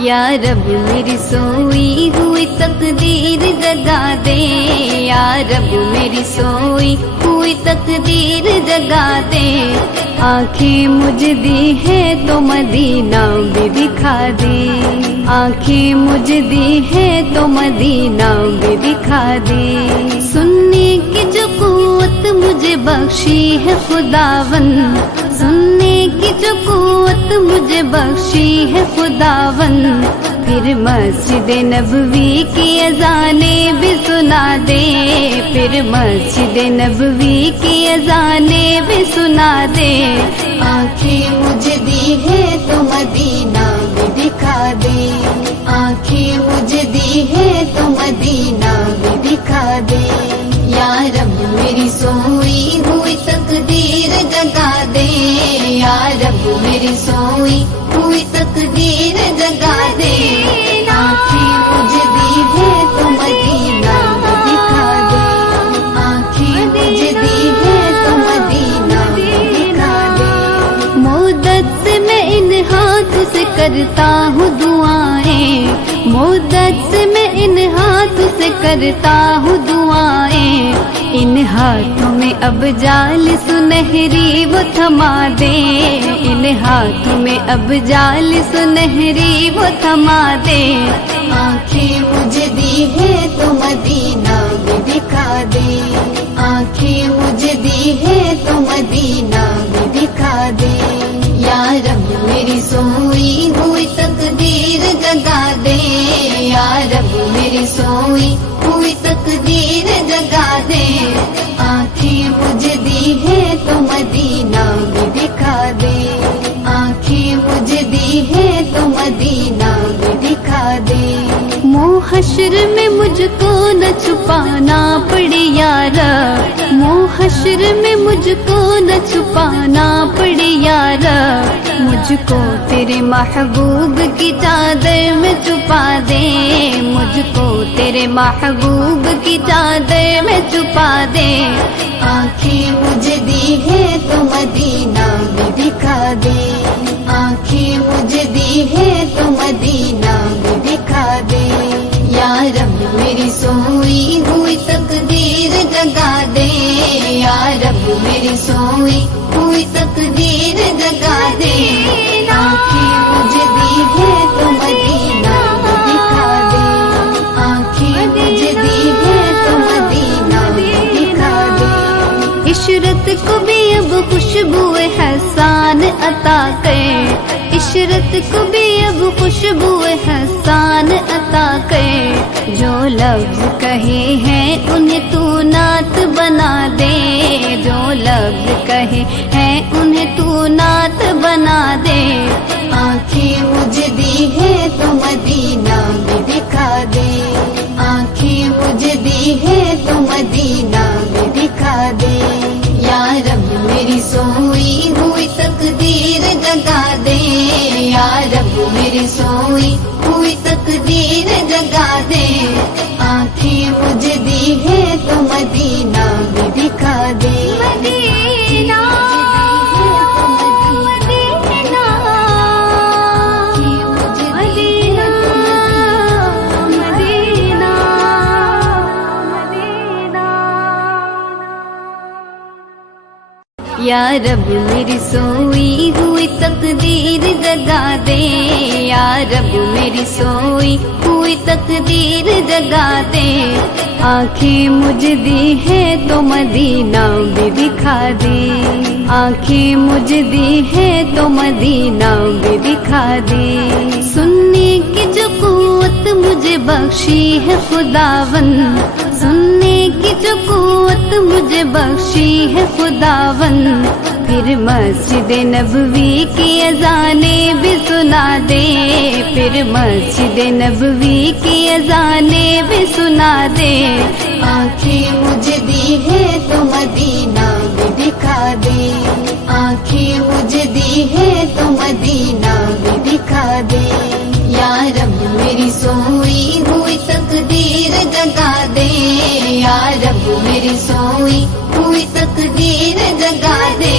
یا رب میری سوئی ہوئی تقدیر جگا دے، یا رب میری سوئی ہوئی تقدیر جگا دے، آنکھیں مجھے دی ہے تو مدینہ بھی دکھا دے، آنکھیں مجھے دی ہے تو مدینہ بھی دکھا دے، سننے کی جو قوت مجھے بخشی ہے خداوند، سننے کی جو قوت مجھے بخشی ہے خداوند، پھر مسجد نبوی کی اذانیں بھی سنا دے، پھر مسجد نبوی کی اذانیں بھی سنا دے، آنکھیں مجھے دی ہے تو مدینہ بھی دکھا دے، آنکھیں مجھے دی ہے تو مدینہ بھی دکھا دے، یا رب میری سوئی ہوئی تقدیر جگا دے، یا رب میری سوئی ہوئی تقدیر جگا دے، آنکھیں مجھے دی ہے تو مدینہ بھی دکھا دے، آنکھیں مجھے دی ہے تو مدینہ بھی دکھا دے، مدت سے میں ان ہاتھوں سے کرتا ہوں دعائیں، مدت سے میں ان ہاتھوں سے کرتا ہوں دعائیں، ان ہاتھوں میں اب جال سنہری وہ تھما دے، ان ہاتھوں میں اب جال سنہری وہ تھما دے، آنکھیں مجھے دی ہے تو مدینہ بھی دکھا دے، آنکھیں مجھے دی ہے تو مدینہ بھی دکھا دے، یا رب میری سوئی ہوئی تقدیر جگا دے، یا رب میری سوئی ہوئی تقدیر جگا دے، آنکھیں مجھے دی ہے تو مدینہ بھی دکھا دے، آنکھیں مجھے دی ہے تو مدینہ بھی دکھا دے، منہ حشر میں مجھ کو نہ چھپانا پڑے یارا، منہ حشر میں مجھ کو نہ چھپانا پڑے یارا، مجھ کو تیرے محبوب کی چادر میں چھپا دے، مجھ کو تیرے محبوب کی چادر میں چھپا دے، آنکھیں مجھے دی ہے تو مدینہ بھی دکھا دے، آنکھیں مجھے دی ہے تو مدینہ بھی دکھا دے، یا رب میری سوئی ہوئی تقدیر جگا دے، یا رب میری سوئی ہوئی تقدیر جگا دے، آنکھیں مجھے دی ہے تو مدینہ بھی دکھا دے، آنکھیں مجھے دی ہے تو مدینہ بھی دکھا دے، عشرت کو بھی اب خوشبو حسان عطا کر، عشرت کو بھی اب خوشبو حسان عطا کر، جو لفظ کہے ہیں انہیں تو نعت بنا دے، جو لفظ کہے ہیں انہیں تو نعت بنا دے، آنکھیں مجھے دی ہے تو مدینہ بھی دکھا دے، آنکھیں مجھے دی ہے تو مدینہ بھی دکھا دے، یا رب میری سوئی ہوئی تقدیر جگا دے، یا رب میری سوئی ہوئی تقدیر جگا دے، آنکھیں مجھے دی ہے تو مدینہ بھی دکھا دے، مدینہ یا رب میری سوئی ہوئی تقدیر جگا دے، یا رب میری سوئی ہوئی تقدیر جگا دے، آنکھیں مجھے دی ہے تو مدینہ بھی دکھا دے، آنکھیں مجھے دی ہے تو مدینہ بھی دکھا دے، سننے کی جو قوت مجھے بخشی ہے خداوند، سننے کی جو قوت مجھے بخشی ہے خداوند، پھر مسجد نبوی کی اذانیں بھی سنا دے، پھر مسجد نبوی کی اذانیں بھی سنا دے، آنکھیں مجھے دی ہے تو مدینہ بھی دکھا دے، آنکھیں مجھے دی ہے تو مدینہ بھی دکھا دے، یا رب میری سوئی ہوئی تقدیر جگا دے، یا رب میری سوئی ہوئی تقدیر جگا دے،